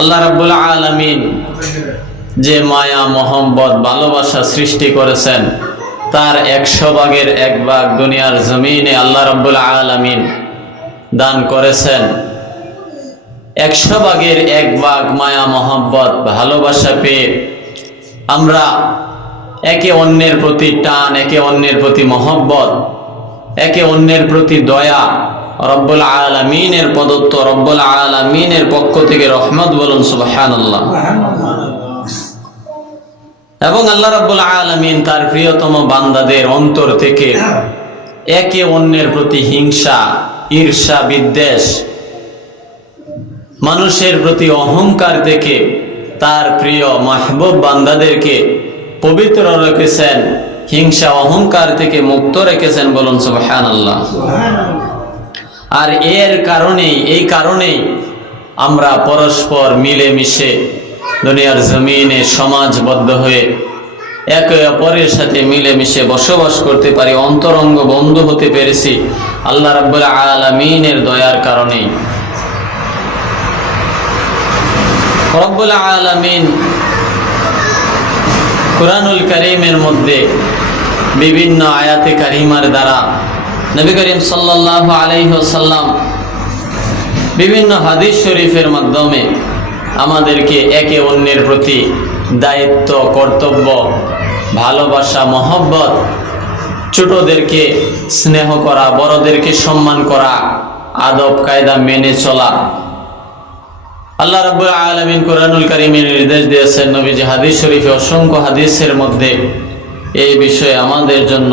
আল্লাহ রাব্বুল আলামিন যে মায়া মোহাম্মদ ভালোবাসা সৃষ্টি করেছেন, তার একশো ভাগের এক ভাগ দুনিয়ার জমিনে আল্লাহ রাব্বুল আলামিন দান করেছেন। একশো ভাগের এক ভাগ মায়া মোহাম্মদ ভালোবাসা পেয়ে আমরা একে অন্যের প্রতি টান, একে অন্যের প্রতি মহব্বত, একে অন্যের প্রতি দয়া রব্বুল আলমিনের প্রদত্ত রব্বুল আলমিনের পক্ষ থেকে রহমত বলুন সুবাহান আল্লাহ এবং আল্লাহ রব্বুল আলমিন তার প্রিয়তম বান্দাদের অন্তর থেকে একে অন্যের প্রতি হিংসা, ঈর্ষা, বিদ্বেষ, মানুষের প্রতি অহংকার থেকে তার প্রিয় মাহবুব বান্দাদেরকে পবিত্র রেখেছেন, হিংসা, অহংকার থেকে মুক্ত রেখেছেন বলুন সুবহান আল্লাহ আর এর কারণেই, এই কারণেই আমরা পরস্পর মিলেমিশে দুনিয়ার জমিনে সমাজবদ্ধ হয়ে একে অপরের সাথে মিলেমিশে বসবাস করতে পারি, অন্তরঙ্গ বন্ধু হতে পেরেছি আল্লাহ রাব্বুল আলামিনের দয়ার কারণেই। রব্বুল আলামিন কোরআনুল করিমের মধ্যে বিভিন্ন আয়াতে কারিমার দ্বারা নবী করিম সাল্লাল্লাহু আলাইহি ওয়াসাল্লাম বিভিন্ন হাদিস শরীফের মাধ্যমে আমাদেরকে একে অন্যের প্রতি দায়িত্ব, কর্তব্য, ভালোবাসা, মহব্বত, ছোটদেরকে স্নেহ করা, বড়দেরকে সম্মান করা, আদব, কায়দা মেনে চলা। আল্লাহ রাব্বুল আলামিন কোরআনুল কারীমে নির্দেশ দিয়েছেন, নবীজি হাদিস শরীফে অসংখ্য হাদিসের মধ্যে এই বিষয়ে আমাদের জন্য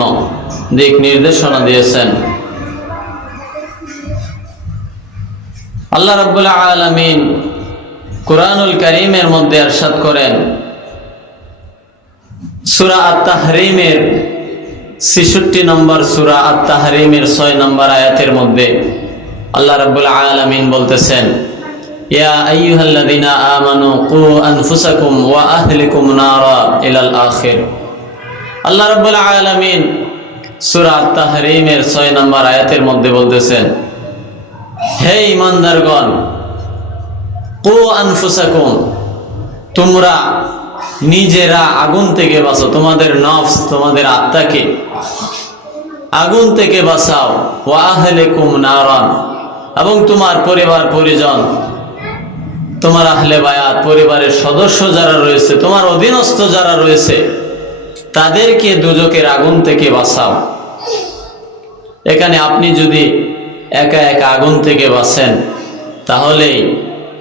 দিক নির্দেশনা দিয়েছেন। আল্লাহ রব আলমিন কোরআনুল করিমের মধ্যে আরশাদ করেন, সুরা আত্মাহরিমের ছেষট্টি নম্বর সুরা আত্মাহরিমের ছয় নম্বর আয়াতের মধ্যে আল্লাহ রব্বুল আলমিন বলতেছেন, ইয়া ওয়া আল্লাহ রাব্বুল আলামিন সূরা আত-তাহরিমের 6 নম্বর আয়াতের মধ্যে বলতেছেন হে ঈমানদারগণ, কু আনফুসাকুম, তোমরা নিজেরা আগুন থেকে বাঁচো তোমাদের নফস, তোমাদের আত্মাকে আগুন থেকে বাঁচাও, ওয়া আহলিকুম নারান, এবং তোমার পরিবার পরিজন, তোমার আহলে বায়াত পরিবারের সদস্য যারা রয়েছে, তোমার অধীনস্থ যারা রয়েছে তাদেরকে দুজকের আগুন থেকে বাঁচাও। এখানে আপনি যদি একা একা আগুন থেকে বাঁচেন, তাহলেই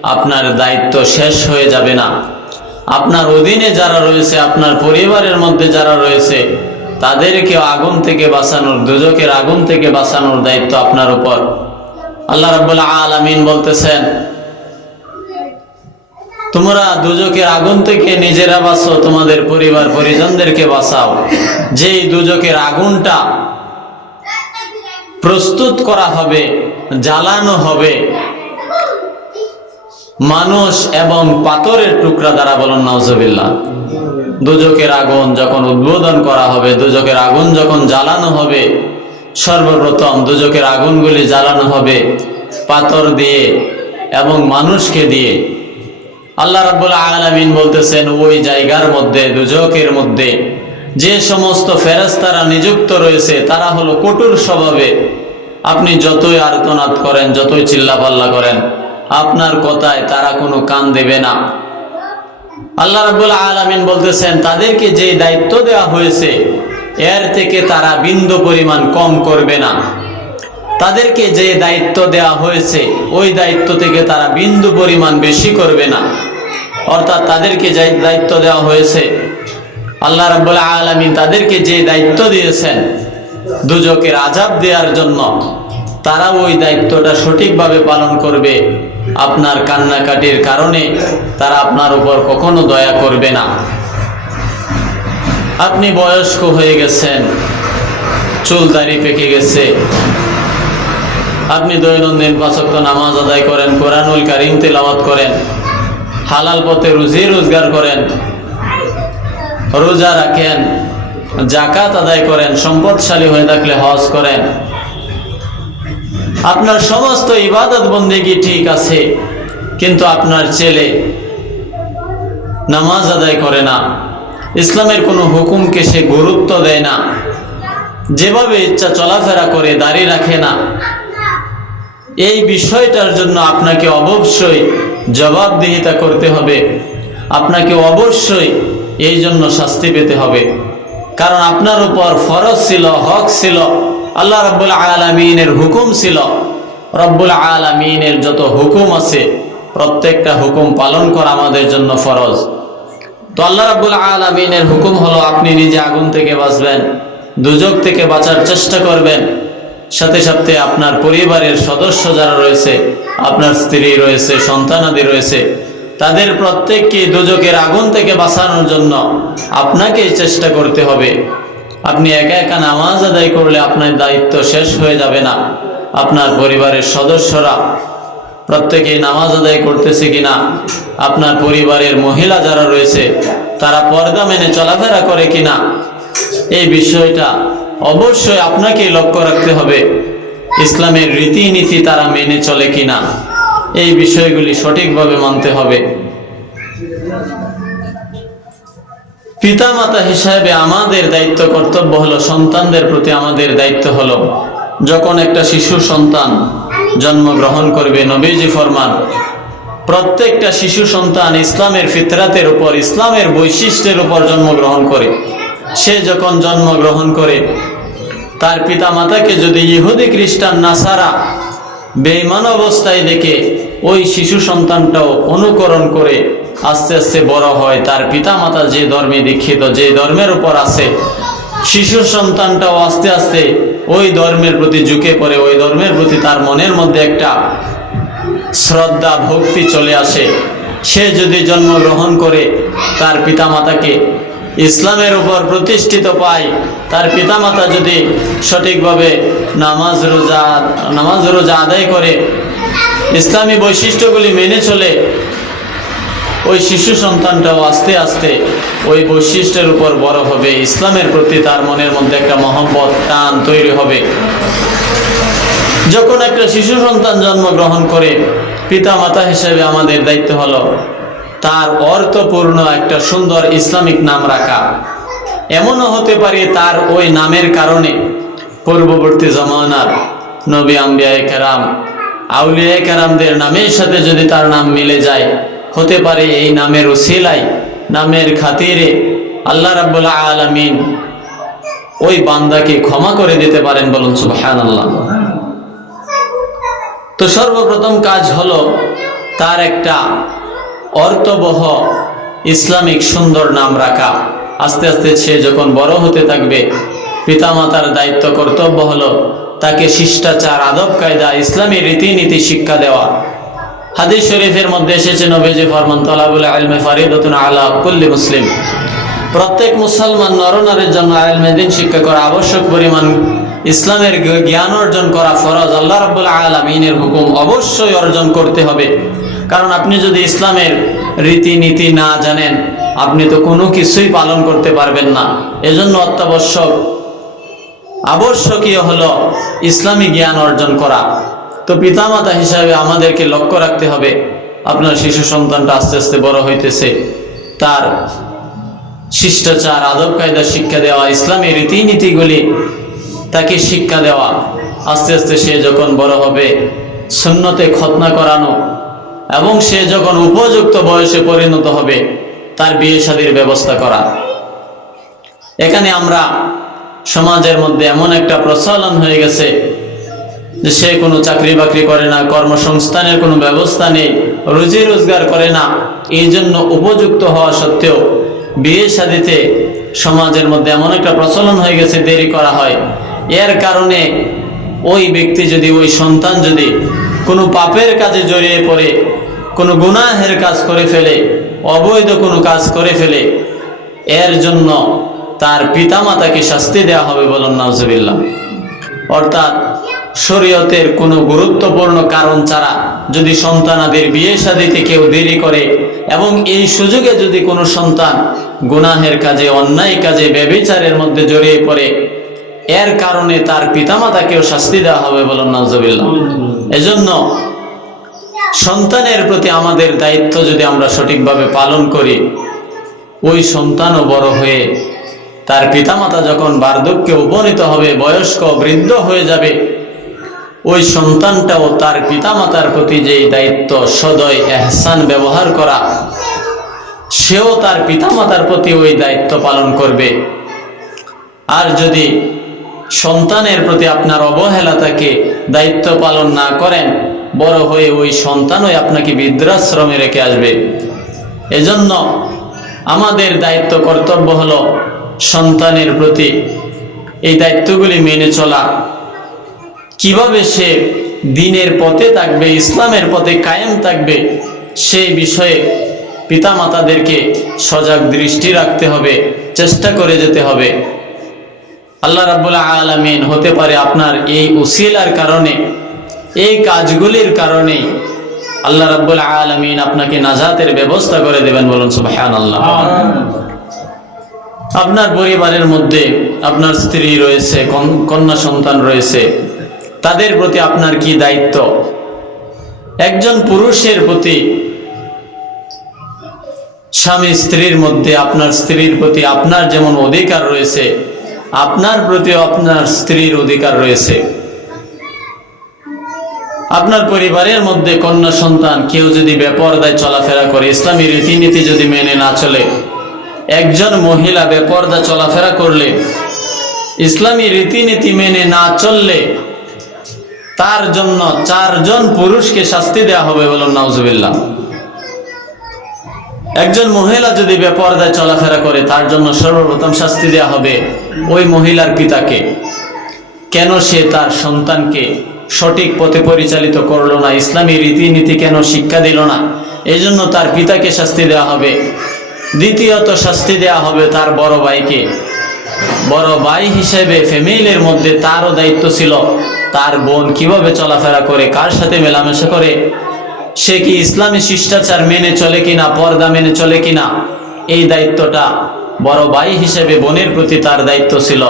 আপনার দায়িত্ব শেষ হয়ে যাবে না। আপনার অধীনে যারা রয়েছে, আপনার পরিবারের মধ্যে যারা রয়েছে তাদেরকে আগুন থেকে বাঁচানোর, দুজকের আগুন থেকে বাঁচানোর দায়িত্ব আপনার উপর। আল্লাহ রাব্বুল আলামিন বলতেছেন তোমরা দুজকের আগুন থেকে নিজেরা বাঁচো, তোমাদের পরিবার পরিজনদেরকে বাঁচাও। যেই দুজকের আগুনটা প্রস্তুত করা হবে, জ্বালানো হবে, মানুষ এবং পাথরের টুকরা দ্বারা বলুন নজবিল্লা দুজকের আগুন যখন উদ্বোধন করা হবে, দুজকের আগুন যখন জ্বালানো হবে, সর্বপ্রথম দুজকের আগুনগুলি জ্বালানো হবে পাথর দিয়ে এবং মানুষকে দিয়ে। আল্লাহ রাব্বুল আলামিন বলতেছেন, ওই জায়গার মধ্যে দুজকের মধ্যে যে সমস্ত ফেরেশতারা নিযুক্ত রয়েছে, তারা হলো কঠোর স্বভাবে। আপনি যতই আর্তনাদ করেন, যতই চিল্লাপাল্লা করেন, আপনার কথায় তারা কোনো কান দেবে না। আল্লাহ রাব্বুল আলামিন বলতেছেন, তাদেরকে যে দায়িত্ব দেওয়া হয়েছে, এর থেকে তারা বিন্দু পরিমাণ কম করবে না। তাদেরকে যে দায়িত্ব দেওয়া হয়েছে, ওই দায়িত্ব থেকে তারা বিন্দু পরিমাণ বেশি করবে না। অর্থাৎ তাদেরকে যে দায়িত্ব দেওয়া হয়েছে, আল্লাহ রাব্বুল আলামিন তাদেরকে যে দায়িত্ব দিয়েছেন দুজকের আজাব দেওয়ার জন্য, তারা ওই দায়িত্বটা সঠিকভাবে পালন করবে। আপনার কান্নাকাটির কারণে তারা আপনার উপর কখনো দয়া করবে না। আপনি বয়স্ক হয়ে গেছেন, চুল দাড়ি পেকে গেছে আপনি দৈনন্দিন পাঁচক্ত নামাজ আদায় করেন, কোরআনুল কারিম তেলাওয়াত করেন, হালাল পথে রুজি রোজগার করেন, রোজা রাখেন জাকাত আদায় করেন, সম্পদশালী হয়ে থাকলে হজ করেন। আপনার সমস্ত ইবাদত বন্দেগি ঠিক আছে? কিন্তু আপনার ছেলে নামাজ আদায় করে না। ইসলামের কোনো হুকুমকে সে গুরুত্ব দেয় না। যেভাবে ইচ্ছা চলাফেরা করে দাঁড়িয়ে রাখে না। এই বিষয়টার জন্য আপনাকে অবশ্যই জবাবদিহিতা করতে হবে। আপনাকে অবশ্যই এই জন্য শাস্তি পেতে হবে। কারণ আপনার উপর ফরজ ছিল, হক ছিল, আল্লাহ রব্বুল আলমিনের হুকুম ছিল। রব্বুল আলমিনের যত হুকুম আছে, প্রত্যেকটা হুকুম পালন করা আমাদের জন্য ফরজ। তো আল্লাহ রাব্বুল আলমিনের হুকুম হলো, আপনি নিজে আগুন থেকে বাঁচবেন দুজক থেকে বাঁচার চেষ্টা করবেন সাথে সাথে আপনার পরিবারের সদস্য যারা রয়েছে, আপনার স্ত্রী রয়েছে সন্তানাদি রয়েছে, তাদের প্রত্যেককে দুজকের আগুন থেকে বাঁচানোর জন্য আপনাকেই চেষ্টা করতে হবে। আপনি একা একা নামাজ আদায় করলে আপনার দায়িত্ব শেষ হয়ে যাবে না। আপনার পরিবারের সদস্যরা প্রত্যেকে নামাজ আদায় করতেছে কিনা, আপনার পরিবারের মহিলা যারা রয়েছে, তারা পর্দা মেনে চলাফেরা করে কিনা, এই বিষয়টা অবশ্যই আপনাকেই লক্ষ্য রাখতে হবে, ইসলামের রীতিনীতি তারা মেনে চলে কিনা, এই বিষয়গুলি সঠিকভাবে মানতে হবে। পিতামাতা হিসাবে আমাদের দায়িত্ব কর্তব্য হলো, সন্তানদের প্রতি আমাদের দায়িত্ব হলো, যখন একটা শিশু সন্তান জন্মগ্রহণ করবে, নবীজি ফরমান, প্রত্যেকটা শিশু সন্তান ইসলামের ফিতরাতের উপর, ইসলামের বৈশিষ্ট্যের উপর জন্মগ্রহণ করে। সে যখন জন্মগ্রহণ করে, তার পিতা মাতাকে যদি ইহুদি, খ্রিস্টান, নাসারা বেইমান অবস্থায় দেখে, ওই শিশু সন্তানটাও অনুকরণ করে আস্তে আস্তে বড় হয়। তার পিতা মাতা যে ধর্মে দীক্ষিত, যে ধর্মের উপর আছে, শিশু সন্তানটাও আস্তে আস্তে ওই ধর্মের প্রতি ঝুঁকে পড়ে, ওই ধর্মের প্রতি তার মনের মধ্যে একটা শ্রদ্ধা, ভক্তি চলে আসে। সে যদি জন্মগ্রহণ করে, তার পিতামাতাকে ইসলামের উপর প্রতিষ্ঠিত পায় তার পিতামাতা যদি সঠিকভাবে নামাজ রোজা নামাজ রোজা আদায় করে, ইসলামী বৈশিষ্ট্যগুলি মেনে চলে, ওই শিশু সন্তানটাও আস্তে আস্তে ওই বৈশিষ্ট্যের উপর বড় হবে। ইসলামের প্রতি তার মনের মধ্যে একটা মহব্বত, টান তৈরি হবে। যখন একটা শিশু সন্তান জন্মগ্রহণ করে পিতা মাতা হিসেবে আমাদের দায়িত্ব হলো তার অর্থপূর্ণ একটা সুন্দর ইসলামিক নাম রাখা। এমনও হতে পারে তার ওই নামের কারণে পূর্ববর্তী জমানার নবী আম্বিয়ায় কারাম, আউলিয়ায় কেরামদের নামের সাথে যদি তার নাম মিলে যায়, হতে পারে এই নামের ওসিলাই নামের খাতিরে আল্লাহ রাব্বুল আলামিন ওই বান্দাকে ক্ষমা করে দিতে পারেন বলুন সুবহানাল্লাহ। তো সর্বপ্রথম কাজ হলো তার একটা অর্থবহ ইসলামিক সুন্দর নাম রাখা। আস্তে আস্তে সে যখন বড় হতে থাকবে, পিতামাতার দায়িত্ব কর্তব্য হলো তাকে শিষ্টাচার, আদব কায়দা, ইসলামী রীতিনীতি শিক্ষা দেওয়া। হাদিস শরীফের মধ্যে এসেছে, নবীজি ফরমান, তলাবুল আলমে ফারিদতুন আলা কুল্লি মুসলিম। প্রত্যেক মুসলমান নরনারীর জন্য আলমে দিন শিক্ষা করা আবশ্যক পরিমাণ। ইসলামের জ্ঞান অর্জন করা ফরজ। আল্লাহ রাব্বুল আলামিনের হুকুম অবশ্যই অর্জন করতে হবে। কারণ আপনি যদি ইসলামের রীতিনীতি না জানেন, আপনি তো কোনো কিছুই পালন করতে পারবেন না। এজন্য অত্যাবশ্যক, আবশ্যকীয় হলো ইসলামী জ্ঞান অর্জন করা। তো পিতামাতা হিসাবে আমাদেরকে লক্ষ্য রাখতে হবে, আপনার শিশু সন্তানটা আস্তে আস্তে বড় হইতেছে। তার শিষ্টাচার, আদব কায়দা শিক্ষা দেওয়া, ইসলামী রীতিনীতিগুলি তাকে শিক্ষা দেওয়া। আস্তে আস্তে সে যখন বড় হবে, সুন্নতে খতনা করানো এবং সে যখন উপযুক্ত বয়সে পরিণত হবে, তার বিয়ে শাদীর ব্যবস্থা করা। এখানে আমরা সমাজের মধ্যে এমন একটা প্রচলন হয়ে গেছে যে সে কোনো চাকরি বাকরি করে না, কর্মসংস্থানের কোনো ব্যবস্থা নেই, রুজি রোজগার করে না। এই জন্য উপযুক্ত হওয়া সত্ত্বেও বিয়ে শাদিতে সমাজের মধ্যে এমন একটা প্রচলন হয়ে গেছে, দেরি করা হয়। এর কারণে ওই ব্যক্তি যদি, ওই সন্তান যদি কোনো পাপের কাজে জড়িয়ে পড়ে, কোনো গুনাহের কাজ করে ফেলে, অবৈধ কোনো কাজ করে ফেলে, এর জন্য তার পিতামাতাকে শাস্তি দেওয়া হবে বলুন নাউজুবিল্লাহ। অর্থাৎ শরীয়তের কোনো গুরুত্বপূর্ণ কারণ ছাড়া যদি সন্তানাদের বিয়ে শাদিতে কেউ দেরি করে এবং এই সুযোগে যদি কোনো সন্তান গুনাহের কাজে, অন্যায় কাজে, ব্যবিচারের মধ্যে জড়িয়ে পড়ে, এর কারণে তার পিতামাতাকেও শাস্তি দেওয়া হবে বলুন নাউজুবিল্লাহ। এজন্য সন্তানের প্রতি আমাদের দায়িত্ব যদি আমরা সঠিকভাবে পালন করি, ওই সন্তানও বড় হয়ে তার পিতামাতা যখন বার্ধক্যে উপনীত হবে, বয়স্ক, বৃদ্ধ হয়ে যাবে, ওই সন্তানটাও তার পিতামাতার প্রতি যেই দায়িত্ব, সদয় এহসান ব্যবহার করা, সেও তার পিতামাতার প্রতি ওই দায়িত্ব পালন করবে। আর যদি সন্তানের প্রতি আপনার অবহেলা থাকে দায়িত্ব পালন না করেন, বড় হয়ে ওই সন্তানই আপনাকে বৃদ্ধাশ্রমে রেখে আসবে। এজন্য আমাদের দায়িত্ব, কর্তব্য হল সন্তানের প্রতি এই দায়িত্বগুলি মেনে চলা। কীভাবে সে দিনের পথে থাকবে, ইসলামের পথে কায়েম থাকবে সেই বিষয়ে পিতামাতাদেরকে সজাগ দৃষ্টি রাখতে হবে, চেষ্টা করে যেতে হবে। আল্লাহ রাবুল আলমিন হতে পারে আপনার এই উসিলার কারণে এই কাজগুলির কারণে আল্লাহ রাব্বুল আলমিন আপনাকে নাজাতের ব্যবস্থা করে দেবেন বলুন সুবাহান আল্লাহ আপনার পরিবারের মধ্যে আপনার স্ত্রী রয়েছে কন- কন্যা সন্তান রয়েছে তাদের প্রতি আপনার কি দায়িত্ব? একজন পুরুষের প্রতি স্বামী স্ত্রীর মধ্যে আপনার স্ত্রীর প্রতি আপনার যেমন অধিকার রয়েছে আপনার প্রতি আপনার স্ত্রীর অধিকার রয়েছে। আপনার পরিবারের মধ্যে কন্যা সন্তান কেউ যদি বেপরদায় চলাফেরা করে, ইসলামী রীতিনীতি যদি মেনে না চলে, একজন মহিলা বেপর্দা চলাফেরা করলে, ইসলামী রীতিনীতি মেনে না চললে, তার জন্য চারজন পুরুষকে শাস্তি দেওয়া হবে বলুন নাউজুবিল্লাহ। একজন মহিলা যদি বেপর্দায় চলাফেরা করে, তার জন্য সর্বপ্রথম শাস্তি দেওয়া হবে ওই মহিলার পিতাকে। কেন সে তার সন্তানকে সঠিক পথে পরিচালিত করল না? ইসলামী রীতিনীতি কেন শিক্ষা দিল না? এই জন্য তার পিতাকে শাস্তি দেওয়া হবে। দ্বিতীয়ত শাস্তি দেওয়া হবে তার বড় ভাইকে। বড় ভাই হিসেবে ফ্যামিলির মধ্যে তারও দায়িত্ব ছিল। তার বোন কীভাবে চলাফেরা করে, কার সাথে মেলামেশা করে? সে কি ইসলামী শিষ্টাচার মেনে চলে কিনা, পর্দা মেনে চলে কিনা? এই দায়িত্বটা বড় ভাই হিসেবে বোনের প্রতি তার দায়িত্ব ছিল।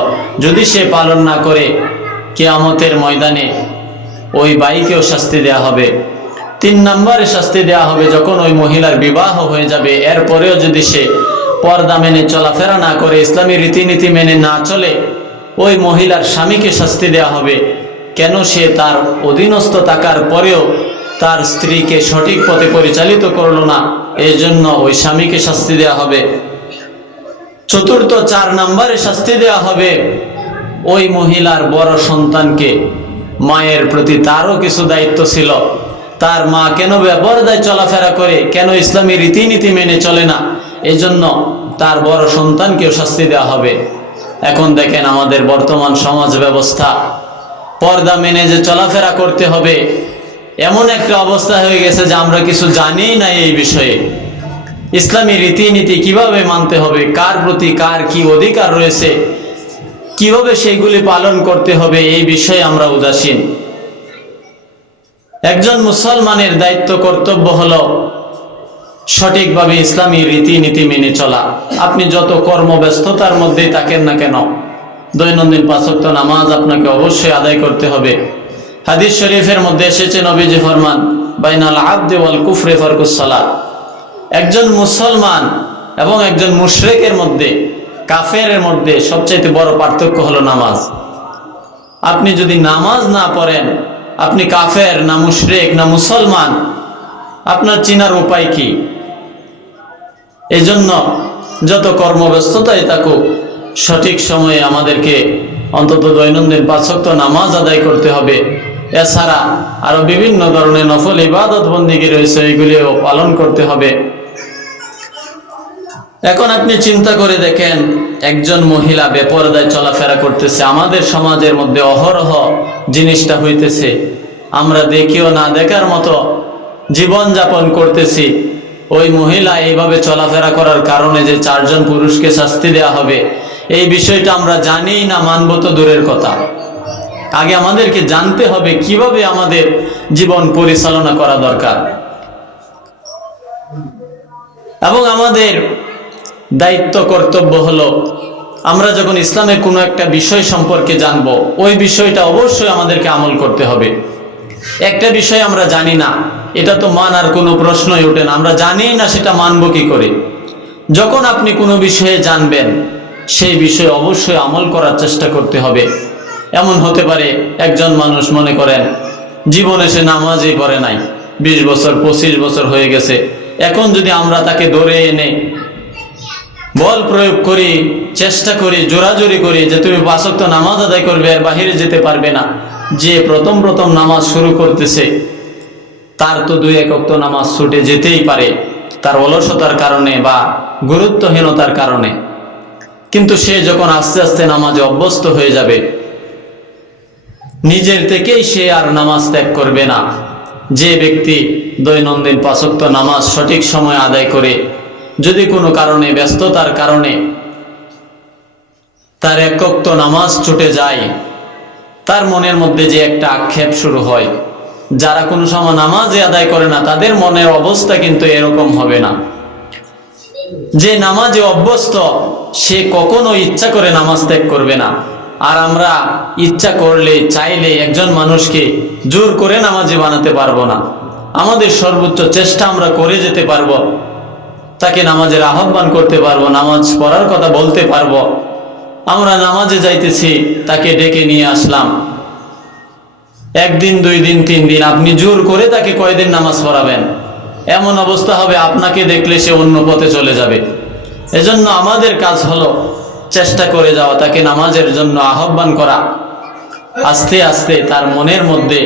যদি সে পালন না করে, কেয়ামতের ময়দানে ওই বাইকেও শাস্তি দেয়া হবে। তিন নম্বরে শাস্তি দেয়া হবে যখন ওই মহিলার বিবাহ হয়ে যাবে। এরপরেও যদি সে পর্দা মেনে চলাফেরা না করে, ইসলামী রীতিনীতি মেনে না চলে, ওই মহিলার স্বামীকে শাস্তি দেয়া হবে। কেন সে তার অধীনস্থ থাকার পরেও তার স্ত্রীকে সঠিক পথে পরিচালিত করল না এই জন্য ওই স্বামীকে শাস্তি দেয়া হবে। চতুর্থ চার নম্বরে শাস্তি দেওয়া হবে। ওই মহিলার বড় সন্তানকে মায়ের প্রতি তারও কিছু দায়িত্ব ছিল। তার মা কেন বেপরদায় চলাফেরা করে? কেন ইসলামী রীতিনীতি মেনে চলে না? এজন্য তার বড় সন্তানকেও শাস্তি দেওয়া হবে। এখন দেখেন আমাদের বর্তমান সমাজ ব্যবস্থা। পর্দা মেনে যে চলাফেরা করতে হবে, এমন একটা অবস্থা হয়ে গেছে যে আমরা কিছু জানি না এই বিষয়ে। ইসলামী রীতিনীতি কীভাবে মানতে হবে? কার প্রতি কার কি অধিকার রয়েছে? কীভাবে সেইগুলি পালন করতে হবে? এই বিষয়ে আমরা উদাসীন। একজন মুসলমানের দায়িত্ব কর্তব্য হলো সঠিকভাবে ইসলামী রীতিনীতি মেনে চলা। আপনি যত কর্মব্যস্ততার মধ্যেই থাকেন না কেন, দৈনন্দিন পাঁচক্ত নামাজ আপনাকে অবশ্যই আদায় করতে হবে। হাদিস শরীফের মধ্যে এসেছে নবীজি ফরমান, বাইনাল আব্দে ওয়াল কুফরে ফারকুস সালাত। একজন মুসলমান এবং একজন মুশরেকের মধ্যে, কাফেরের মধ্যে সবচাইতে বড় পার্থক্য হলো নামাজ। আপনি যদি নামাজ না পড়েন, আপনি কাফের না মুশরেক না মুসলমান, আপনার চিনার উপায় কি? এই জন্য যত কর্মব্যস্ততাই থাকুক, সঠিক সময়ে আমাদেরকে অন্তত দৈনন্দিন পাঁচক্ত নামাজ আদায় করতে হবে। এছাড়া আরও বিভিন্ন ধরনের নফল ইবাদত বন্দিগি রয়েছে, এগুলিও পালন করতে হবে। এখন আপনি চিন্তা করে দেখেন, একজন মহিলা বেপরদায় চলাফেরা করতেছে, আমাদের সমাজের মধ্যে অহরহ জিনিসটা হইতেছে। আমরা দেখিও না, দেখার মতো জীবন যাপন করতেছি। ওই মহিলা এইভাবে চলাফেরা করার কারণে যে চারজন পুরুষকে শাস্তি দেওয়া হবে, এই বিষয়টা আমরা জানি না, মানব তো দূরের কথা। আগে আমাদেরকে জানতে হবে কীভাবে আমাদের জীবন পরিচালনা করা দরকার। এবং আমাদের দায়িত্ব, কর্তব্য হলো আমরা যখন ইসলামের কোনো একটা বিষয় সম্পর্কে জানব, ওই বিষয়টা অবশ্যই আমাদেরকে আমল করতে হবে। একটা বিষয় আমরা জানি না, এটা তো মানার কোনো প্রশ্নই ওঠে না। আমরা জানি না সেটা মানব কি করে। যখন আপনি কোনো বিষয়ে জানবেন, সেই বিষয়ে অবশ্যই আমল করার চেষ্টা করতে হবে। এমন হতে পারে একজন মানুষ মনে করেন, জীবনে সে নামাজই পড়ে নাই, বিশ বছর, পঁচিশ বছর হয়ে গেছে। এখন যদি আমরা তাকে ধরে এনে বল প্রয়োগ করি, চেষ্টা করি, জোরাজোরি করি যে তুমি বাসক্ত নামাজ আদায় করবে আর বাহিরে যেতে পারবে না। যে প্রথম প্রথম নামাজ শুরু করতেছে, তার তো দুই একক তো নামাজ ছুটে যেতেই পারে, তার অলসতার কারণে বা গুরুত্বহীনতার কারণে। কিন্তু সে যখন আস্তে আস্তে নামাজে অভ্যস্ত হয়ে যাবে, নিজের থেকেই সে আর নামাজ ত্যাগ করবে না। যে ব্যক্তি দৈনন্দিন পাঁচক্ত নামাজ সঠিক সময় আদায় করে যদি কোনো কারণে, ব্যস্ততার কারণে তার একক্ত নামাজ ছুটে যায়, তার মনের মধ্যে যে একটা আক্ষেপ শুরু হয়, যারা কোনো সময় নামাজে আদায় করে না, তাদের মনের অবস্থা কিন্তু এরকম হবে না। যে নামাজে অভ্যস্ত, সে কখনো ইচ্ছা করে নামাজ ত্যাগ করবে না। আর আমরা ইচ্ছা করলে, চাইলে একজন মানুষকে জোর করে নামাজে বানাতে পারব না। আমাদের সর্বোচ্চ চেষ্টা আমরা করে যেতে পারব। তাকে নামাজের আহ্বান করতে পারব, নামাজ পড়ার কথা বলতে পারব। আমরা নামাজে যাইতেছি, তাকে ডেকে নিয়ে আসলাম। একদিন, দুই দিন, তিন দিন, আপনি জোর করে তাকে কয়দিন নামাজ পড়াবেন? এমন অবস্থা হবে, আপনাকে দেখলে সে অন্য পথে চলে যাবে। এজন্য আমাদের কাজ হলো, চেষ্টা করে যাওয়া, তাকে নামাজের জন্য আহ্বান করা। আস্তে আস্তে তার মনের মধ্যে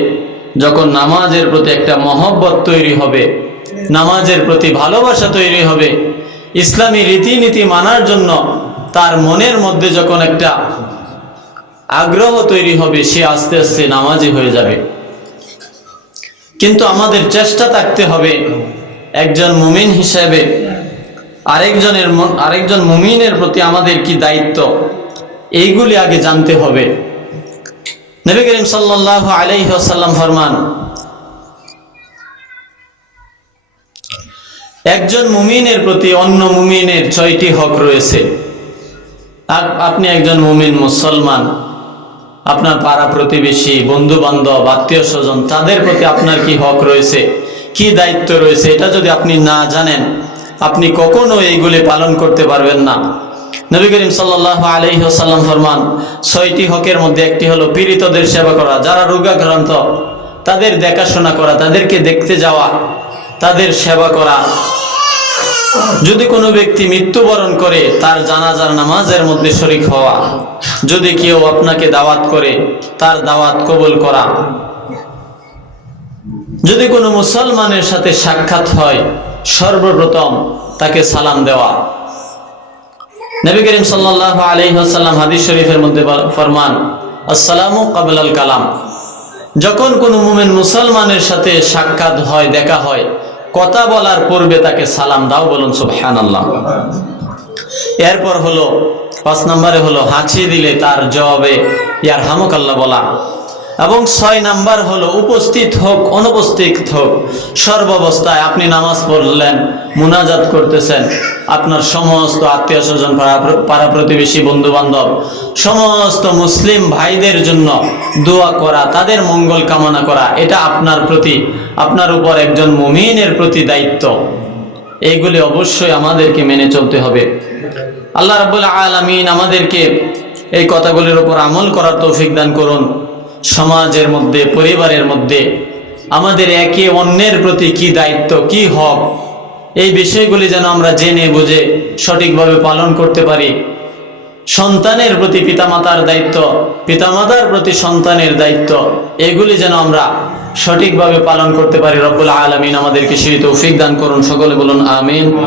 যখন নামাজের প্রতি একটা মহব্বত তৈরি হবে নামাজের প্রতি ভালোবাসা তৈরি হবে। ইসলামী রীতিনীতি মানার জন্য তার মনের মধ্যে যখন একটা আগ্রহ তৈরি হবে, সে আস্তে আস্তে নামাজি হয়ে যাবে। কিন্তু আমাদের চেষ্টা থাকতে হবে একজন মুমিন হিসেবে, আরেকজনের আরেকজন মুমিনের প্রতি আমাদের কি দায়িত্ব? এইগুলি আগে জানতে হবে। নবী করিম সাল্লাহ আলাইসাল্লাম ফরমান একজন মুমিনের প্রতি অন্য মুমিনের ছয়টি হক রয়েছে। আপ- আপনি একজন মুমিন, মুসলমান, আপনার পাড়া প্রতিবেশী বন্ধু বান্ধব আত্মীয় স্বজন তাদের প্রতি আপনার কি হক রয়েছে? কি দায়িত্ব রয়েছে? এটা যদি আপনি না জানেন, আপনি কখনো এইগুলি পালন করতে পারবেন না। নবী করিম সাল্লাহ আলহিহাসাল্লাম ফরমান, ছয়টি হকের মধ্যে একটি হলো পীড়িতদের সেবা করা, যারা রোগাক্রান্ত, তাদের দেখাশোনা করা, তাদেরকে দেখতে যাওয়া, তাদের সেবা করা যদি কোনো ব্যক্তি মৃত্যুবরণ করে, তার জানাজার নামাজের মধ্যে শরিক হওয়া। যদি কেউ আপনাকে দাওয়াত করে, তার দাওয়াত কবুল করা। যদি কোনো মুসলমানের সাথে সাক্ষাৎ হয়, সর্বপ্রথম তাকে সালাম দেওয়া। নবী করিম সাল্লাহ আলহিহাসাল্লাম হাদিস শরীফের মধ্যে ফরমান, আসসালামু কাবলাল কালাম। যখন কোনো মুমিন মুসলমানের সাথে সাক্ষাৎ হয়, দেখা হয় কথা বলার পূর্বে তাকে সালাম দাও বলুন সুবহান আল্লাহ এরপর হলো, পাঁচ নম্বরে হলো হাঁচি দিলে তার জবাবে ইয়ার হামুক আল্লাহ বলা। এবং ছয় নাম্বার হলো উপস্থিত হোক, অনুপস্থিত হোক। সর্বাবস্থায় আপনি নামাজ পড়লেন, মুনাজাত করতেছেন। আপনার সমস্ত আত্মীয় স্বজন, পাড়া প্রতিবেশী বন্ধু বান্ধব সমস্ত মুসলিম ভাইদের জন্য দোয়া করা, তাদের মঙ্গল কামনা করা, এটা আপনার প্রতি, আপনার উপর একজন মুমিনের প্রতি দায়িত্ব। এইগুলি অবশ্যই আমাদেরকে মেনে চলতে হবে। আল্লাহ রাবুল আলমিন আমাদেরকে এই কথাগুলির উপর আমল করার তৌফিক দান করুন। সমাজের মধ্যে, পরিবারের মধ্যে, আমাদের একে অন্যের প্রতি কি দায়িত্ব, কি হক? এই বিষয়গুলি যেন আমরা জেনে বুঝে সঠিকভাবে পালন করতে পারি। সন্তানের প্রতি পিতামাতার দায়িত্ব, পিতামাতার প্রতি সন্তানের দায়িত্ব, এগুলি যেন আমরা সঠিকভাবে পালন করতে পারি। রব্বুল আলমিন আমাদেরকে সেই তৌফিক দান করুন। সকলে বলুন, আমিন।